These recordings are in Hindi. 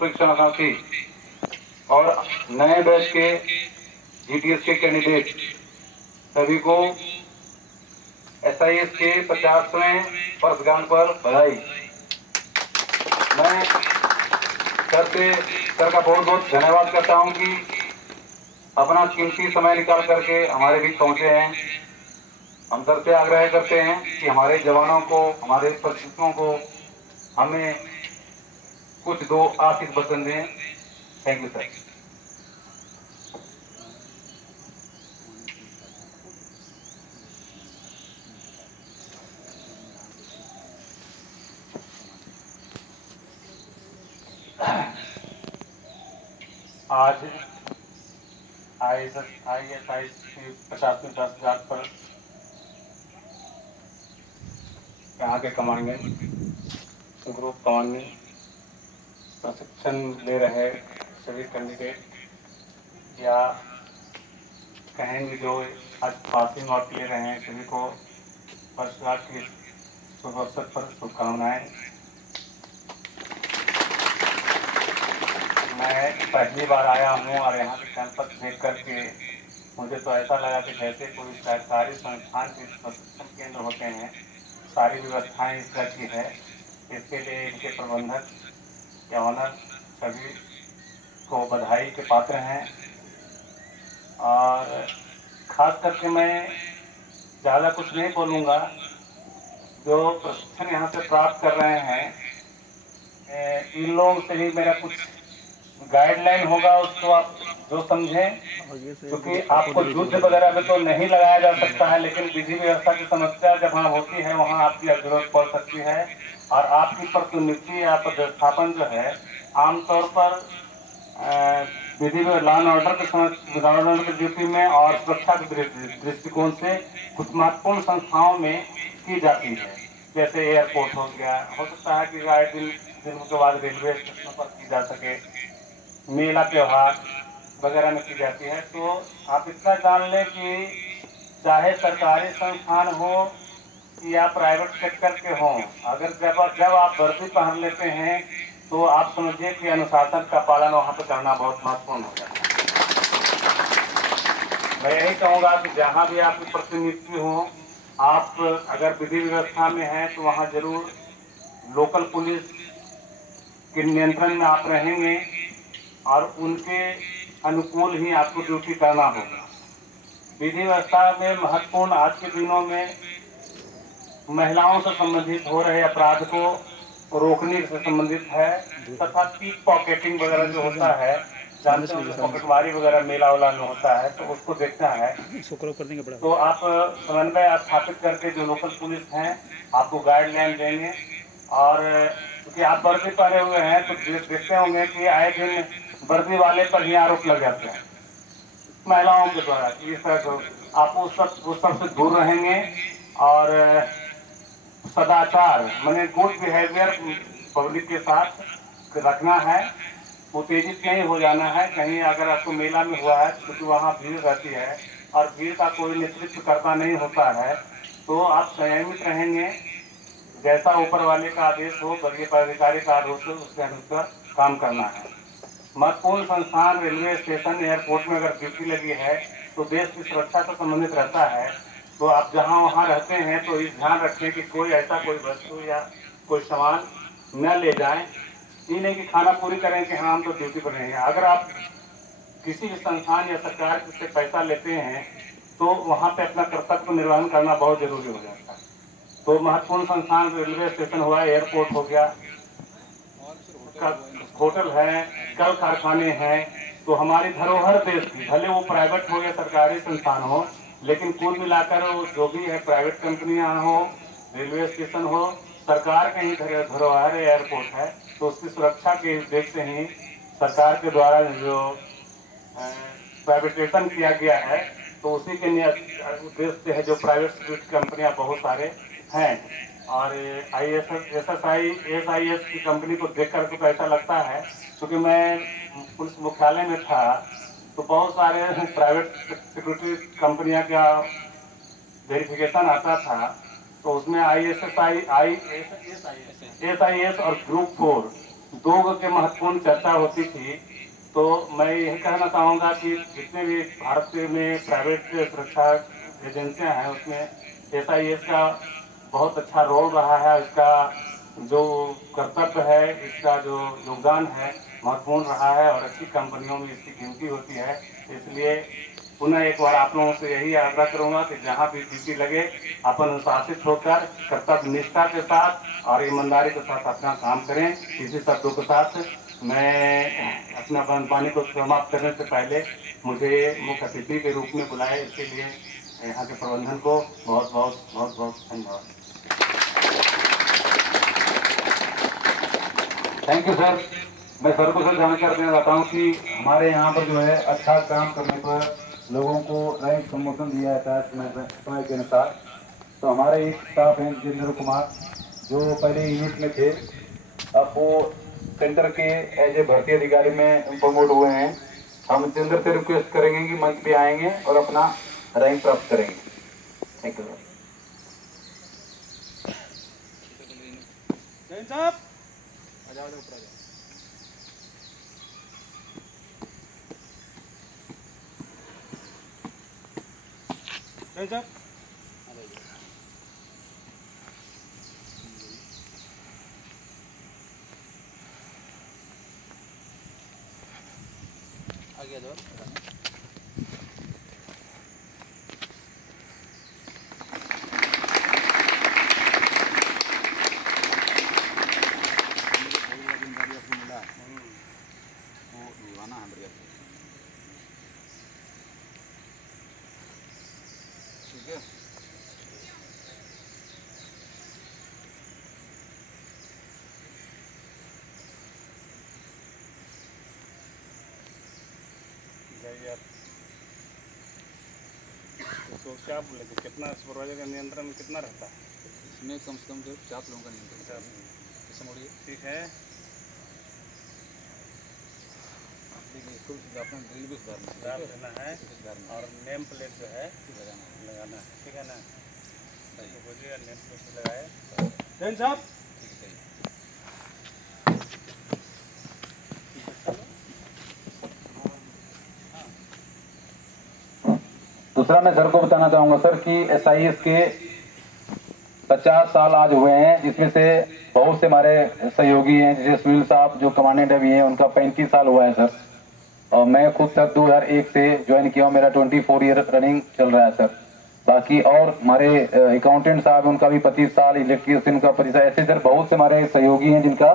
परीक्षार्थी और नए बैच के जीटीएस के कैंडिडेट सभी को SIS के 50वें वर्षगांठ पर बधाई। मैं सर का बहुत बहुत धन्यवाद करता हूं कि अपना कीमती समय निकाल करके हमारे बीच पहुंचे हैं। हम सर से आग्रह करते हैं कि हमारे जवानों को, हमारे प्रशिक्षुओं को हमें कुछ दो आशीष वचन दें। Thank you sir. आज ISIS की 50वीं वर्षगांठ पर यहाँ के कमांडेंट, ग्रुप कमांडेंट, प्रशिक्षण ले रहे सभी कैंडिडेट या कहेंगे जो आज पासिंग आउट ले रहे हैं, सभी को वर्षगांठ के शुभ अवसर पर शुभकामनाएं। मैं पहली बार आया हूँ और यहाँ के कैंपस देख करके मुझे तो ऐसा लगा कि जैसे कोई सरकारी संस्थान के प्रशिक्षण केंद्र होते हैं, सारी व्यवस्थाएं इस तरह की है। इसके लिए इनके प्रबंधक या ऑनर सभी को बधाई के पात्र हैं। और खास करके मैं ज़्यादा कुछ नहीं बोलूँगा। जो प्रशिक्षण यहाँ से प्राप्त कर रहे हैं, इन लोगों से ही मेरा कुछ गाइडलाइन होगा, उसको आप जो समझें, क्योंकि आपको युद्ध वगैरह में तो नहीं लगाया जा सकता है, लेकिन विधि व्यवस्था की समस्या जहाँ होती है वहाँ आपकी जरूरत पड़ सकती है। और आपकी प्रतिनिधि या प्रतिस्थापन जो है आमतौर पर विधि में लॉ एंड ऑर्डर की ड्यूटी में और सुरक्षा के दृष्टिकोण से कुछ महत्वपूर्ण संस्थाओं में की जाती है। जैसे एयरपोर्ट हो गया, हो सकता है कि आए दिन के बाद रेलवे स्टेशनों पर की जा सके, मेला त्योहार वगैरह में की जाती है। तो आप इतना जान लें कि चाहे सरकारी संस्थान हो या प्राइवेट सेक्टर के हों, अगर जब आप वर्दी पहन लेते हैं तो आप समझिए कि अनुशासन का पालन वहाँ पर करना बहुत महत्वपूर्ण हो जाता है। मैं यही कहूँगा कि जहाँ भी आपकी प्रतिनियुक्ति हो, आप अगर विधि व्यवस्था में हैं तो वहाँ जरूर लोकल पुलिस के नियंत्रण में आप रहेंगे और उनके अनुकूल ही आपको ड्यूटी करना होगा। विधि व्यवस्था में महत्वपूर्ण आज के दिनों में महिलाओं से संबंधित हो रहे अपराध को रोकने से संबंधित है, तथा पिक पॉकेटिंग वगैरह जो होता है, जानते हैं पॉकेटमारी वगैरह मेला वाला में होता है, तो उसको देखना है। तो आप समन्वय स्थापित करके जो लोकल पुलिस हैं आपको गाइडलाइन देंगे। और क्योंकि आप वर्दी पहने हुए हैं तो देखते होंगे कि आए दिन वर्दी वाले पर ही आरोप लग जाते हैं महिलाओं के द्वारा। इस तरह आप उस सब से दूर रहेंगे और सदाचार माने गुड बिहेवियर पब्लिक के साथ रखना है, उत्तेजित नहीं हो जाना है। कहीं अगर आपको मेला में हुआ है, क्योंकि वहाँ भीड़ रहती है और भीड़ का कोई नेतृत्व करता नहीं होता है, तो आप संयमित रहेंगे। जैसा ऊपर वाले का आदेश हो, वर्गीय पदाधिकारी का आदेश हो, उसके अनुसार काम करना है। महत्वपूर्ण संस्थान, रेलवे स्टेशन, एयरपोर्ट में अगर ड्यूटी लगी है तो देश की सुरक्षा से संबंधित रहता है। तो आप जहां वहां रहते हैं तो इस ध्यान रखें कि कोई ऐसा कोई वस्तु या कोई सामान न ले जाएं। ये नहीं कि खाना पूरी करें कि हाँ हम तो ड्यूटी पर रहेंगे। अगर आप किसी भी संस्थान या सरकार से पैसा लेते हैं तो वहाँ पे अपना कर्तव्य निर्वहन करना बहुत जरूरी हो जाता है। तो महत्वपूर्ण संस्थान रेलवे स्टेशन हुआ, एयरपोर्ट हो गया, होटल है, कल कारखाने हैं, तो हमारी धरोहर देश की, भले वो प्राइवेट हो या सरकारी संस्थान हो, लेकिन कुल मिलाकर जो भी है, प्राइवेट कंपनियां हो, रेलवे स्टेशन हो, सरकार का ही धरोहर एयरपोर्ट है, तो उसकी सुरक्षा के उद्देश्य से ही सरकार के द्वारा जो प्राइवेटाइजेशन किया गया है, तो उसी के उद्देश्य से है जो प्राइवेट सिक्योरिटी कंपनियां बहुत सारे हैं। और SIS की कंपनी को देख करके तो ऐसा लगता है, क्योंकि मैं पुलिस मुख्यालय में था तो बहुत सारे प्राइवेट सिक्योरिटी कंपनियां का वेरिफिकेशन आता था, तो उसमें SIS और ग्रुप 4 दो के महत्वपूर्ण चर्चा होती थी, तो मैं यही कहना चाहूँगा कि जितने भी भारत में प्राइवेट सुरक्षा एजेंसियां हैं उसमें SIS का बहुत अच्छा रोल रहा है। इसका जो कर्तव्य है, इसका जो योगदान है महत्वपूर्ण रहा है और अच्छी कंपनियों में इसकी गिनती होती है। इसलिए पुनः एक बार आप लोगों से यही आग्रह करूंगा कि जहाँ भी ड्यूटी लगे अपन अनुशासित होकर कर्तव्य निष्ठा के साथ और ईमानदारी के साथ अपना काम करें। इसी शब्दों के साथ मैं अपना वाणी को समाप्त करने से पहले मुझे मुख्य अतिथि के रूप में बुलाए, इसके लिए यहाँ के प्रबंधन को बहुत बहुत धन्यवाद। Thank you sir. मैं सर को सर जानकारी देना चाहता हूँ कि हमारे यहाँ पर जो है अच्छा काम करने पर लोगों को रैंक प्रमोशन दिया जाता है समय के अनुसार। तो हमारे एक स्टाफ हैं जितेंद्र कुमार, जो पहले यूनिट में थे, अब वो सेंटर के एज ए भर्ती अधिकारी में प्रमोट हुए हैं। हम जितेंद्र से रिक्वेस्ट करेंगे कि मंच पे आएंगे और अपना रैंक प्राप्त करेंगे। Thank you sir. आगे दो। ठीक है। तो क्या बोलेंगे, कितना सुपरवाइजर का नियंत्रण में कितना रहता है? इसमें कम से कम जो 4 लोगों का नियंत्रण है। ठीक है। स्कूल अपना ड्रिल भी सुधारना है और नेम प्लेट जो है लगाना है। ठीक है ना? तो बोलिएगा नेम प्लेट लगाए साहब। दूसरा मैं सर को बताना चाहूंगा सर कि SIS के 50 साल आज हुए हैं, जिसमें से बहुत से हमारे सहयोगी हैं, जैसे सुनील साहब जो कमांडेंट अभी हैं, उनका 35 साल हुआ है सर। और मैं खुद सर 2001 से ज्वाइन किया हूँ, मेरा 24 ईयर रनिंग चल रहा है सर। बाकी और हमारे अकाउंटेंट साहब उनका भी 25 साल, इलेक्ट्रीशियन का 25 साल, ऐसे सर बहुत से हमारे सहयोगी हैं जिनका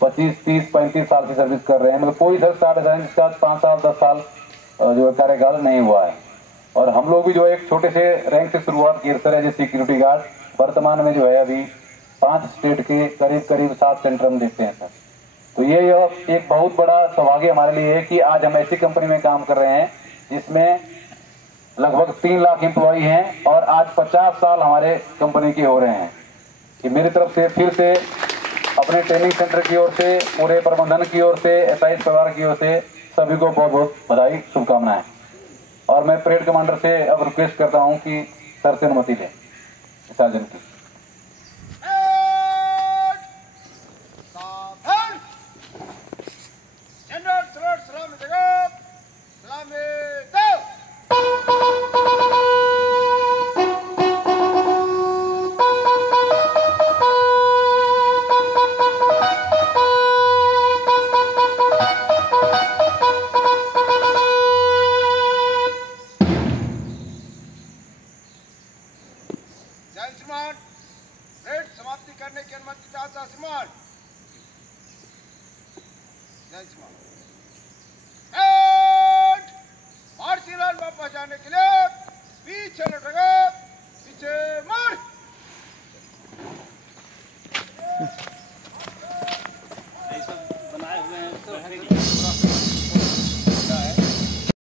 25, 30, 35 साल की सर्विस कर रहे हैं। मतलब कोई सर स्टाफ ऐसा है जिसका 5 साल 10 साल जो कार्यकाल नहीं हुआ है। और हम लोग भी जो एक छोटे से रैंक से शुरुआत की sir as a security guard. वर्तमान में जो है अभी 5 स्टेट के करीब 7 सेंटर हम देखते हैं सर। तो ये एक बहुत बड़ा सौभाग्य हमारे लिए है कि आज हम ऐसी कंपनी में काम कर रहे हैं जिसमें लगभग 3 लाख एम्प्लॉय हैं और आज 50 साल हमारे कंपनी के हो रहे हैं। कि मेरी तरफ से फिर से अपने ट्रेनिंग सेंटर की ओर से, पूरे प्रबंधन की ओर से, SIS परिवार की ओर से सभी को बहुत बहुत बधाई, शुभकामनाएं। और मैं परेड कमांडर से अब रिक्वेस्ट करता हूं कि सर से अनुमति लें सार्जन की। समाप्ति करने की अनुमति चाहता श्रीमान। मार्ची लाइन वापस जाने के लिए पीछे लौटेगा, पीछे मार।